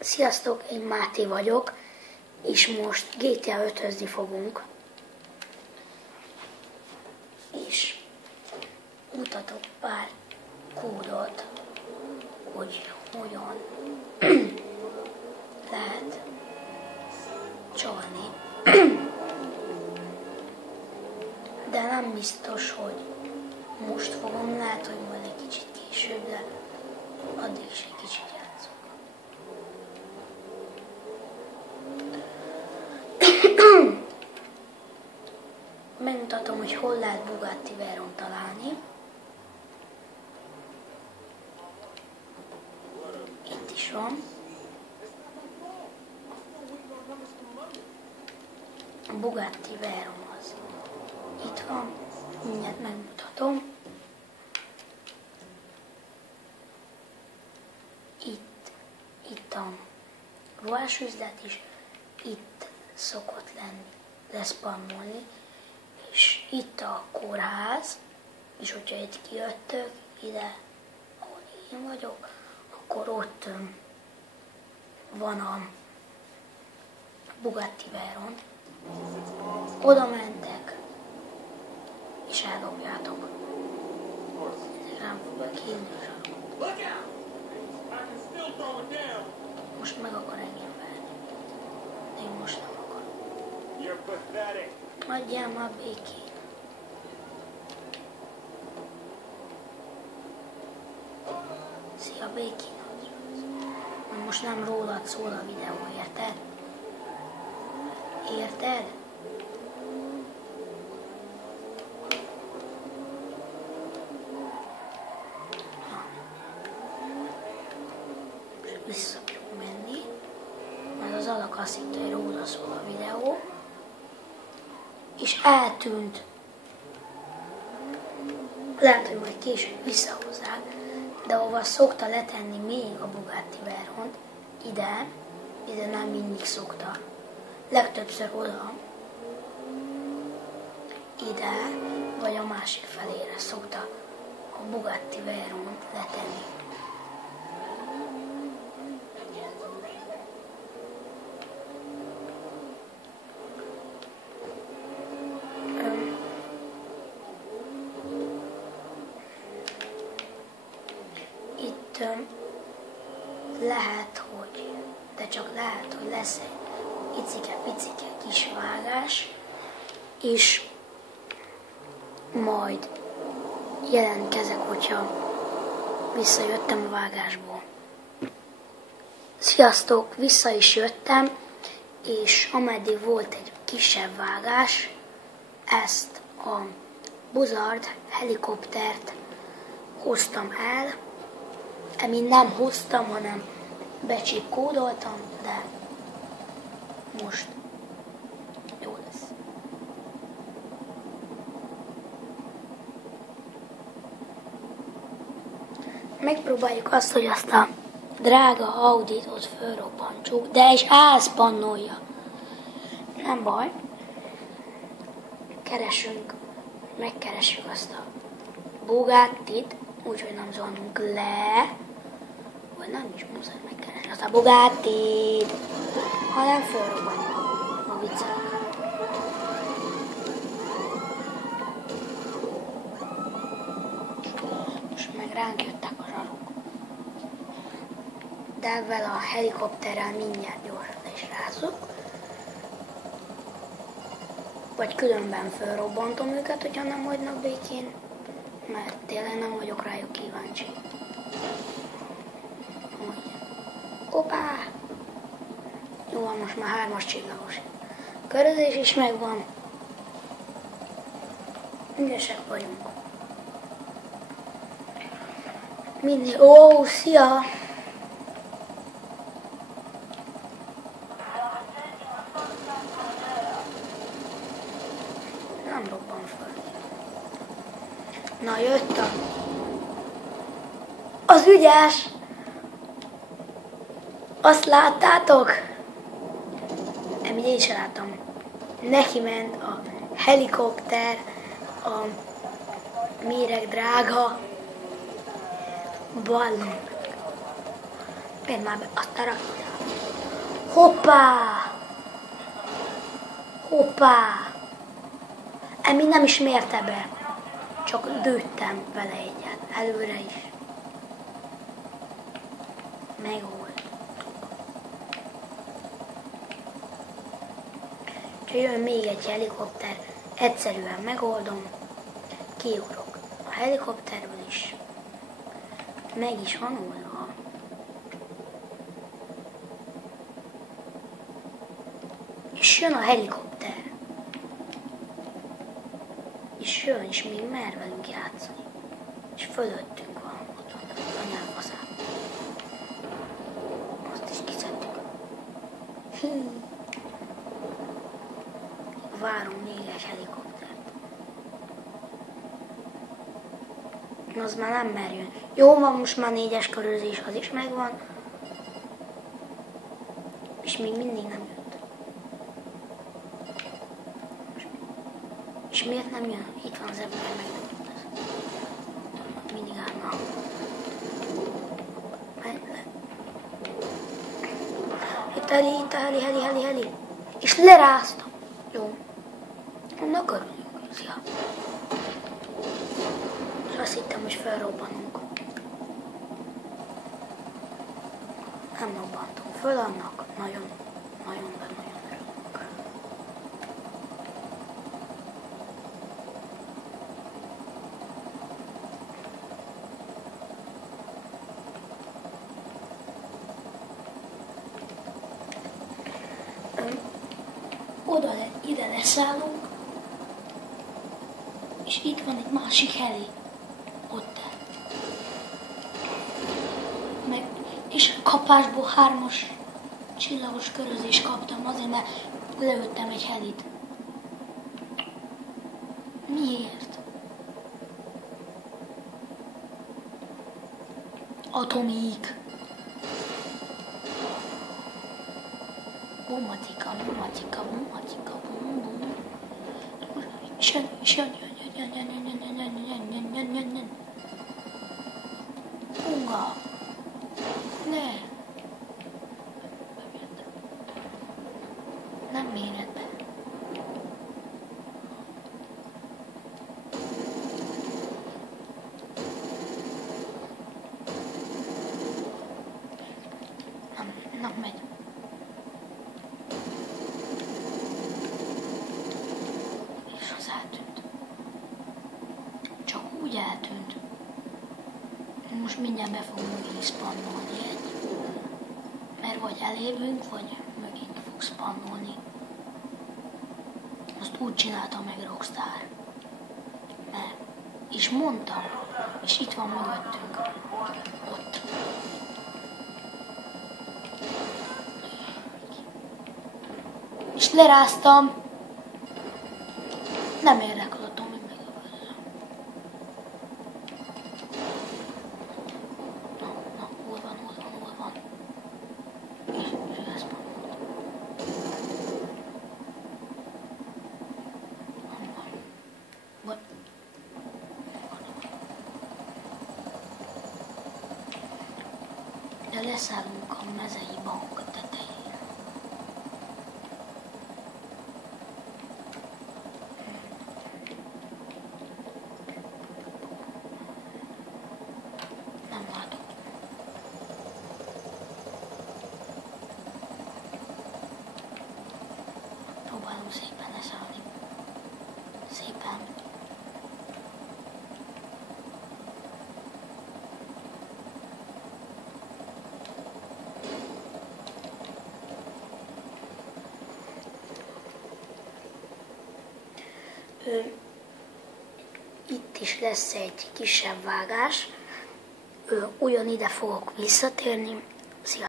Sziasztok, én Máté vagyok, és most GTA 5-özni fogunk. És mutatok pár kódot, hogy hogyan lehet csalni. De nem biztos, hogy most fogom, lehet, hogy majd egy kicsit később, de addig is egy kicsit játszok. Megmutatom, hogy hol lehet Bugatti Veyron találni. Itt is van. A Bugatti Veyron az. Itt van. Mindjárt megmutatom. Itt a ruhásüzlet is. Itt szokott lenni, leszpannolni. És itt a kórház, és hogyha itt kijöttök, ide, ahol én vagyok, akkor ott van a Bugatti Veyron. Oda mentek, és eldobjátok. Rám fogok hívni a sarkot. Most meg akar engem verni. De én most nem akarom. Adjál már békét. Szia, békén. Most nem rólad szól a videó, érted? Érted? Vissza tudok menni, mert az alak azt hitte, hogy róla szól a videó, és eltűnt. Lehet, hogy majd később visszahozzák, de ahova szokta letenni még a Bugatti Veyront, ide nem mindig szokta. Legtöbbször oda, ide, vagy a másik felére szokta a Bugatti Veyront letenni. Lehet, hogy, de csak lehet, hogy lesz egy icike-picike kis vágás, és majd jelentkezek, hogyha visszajöttem a vágásból. Sziasztok, vissza is jöttem, és ameddig volt egy kisebb vágás, ezt a Buzzard helikoptert hoztam el, amit nem hoztam, hanem becsipkódoltam, de most jó lesz. Megpróbáljuk azt, hogy azt a drága Audit ott fölrobbantsuk, de és elszpannolja. Nem baj. Megkeressük azt a Bugattit, úgyhogy nem zolnunk le, vagy nem is muszáj megkeresni azt a Bugattit, hanem fölrobbanjuk a viccek. Most meg ránk jöttek a zsaruk. De ezzel a helikopterrel mindjárt gyorsan is rázzuk. Vagy különben fölrobbantom őket, hogyha nem hagynak békén. Mert tényleg nem vagyok rájuk kíváncsi. Hoppá! Jó van, most már 3-as csillagos. A körözés is megvan. Ügyesek vagyunk. Mindig. Ó, szia! Nem robban föl. Na, jött az ügyes! Azt láttátok? Én is láttam. Neki ment a helikopter, a méreg drága ballon. Én már be azt a rakétát. Hoppá! Hoppá! Emi nem is mérte be. Csak lőttem vele egyet. Előre is. Megvolt. Úgyhogy jön még egy helikopter. Egyszerűen megoldom. Kiugrok a helikopterből is. Meg is van oldva. És jön a helikopter. És jön, és még mer velünk játszani. És fölöttünk van, ott van az anyám faszán. Azt is kiszedtük. Várunk még egy helikoptert. Az már nem mer jön. Jó van, most már 4-es körözés, az is megvan. És még mindig nem jött. És miért nem jön? Itt van az ember, meg nem jött ez. Mindig állna. Itt a heli. És leráztam. Jó. Annak örülünk. Szia. És azt hittem, hogy felrobbanunk. Nem robbantunk föl, annak nagyon örülünk. Ide leszállunk, és itt van egy másik heli, ott. És kapásból 3-as csillagos körözést kaptam, azért mert leüttem egy helit. Miért? Atomik. Bumatika, bum, bum. Jön. Unga. Ne. Nem méred be. Nem megy. Úgy eltűnt. Most mindjárt be fogunk mögé spannolni egy. Mert vagy elévünk, vagy mögénk fog spannolni. Azt úgy csinálta meg Rockstar. Mert, és mondtam, és itt van mögöttünk. Ott. És leráztam. Nem érdekel a Tomi meg a vözöm. Na, hol van. És ezt mondom. Vagy. De leszállunk a mezei bank tetejére. Nem látok. Próbálunk szépen leszállni. Szépen. Itt is lesz egy kisebb vágás. Ugyanide fogok visszatérni. Szia!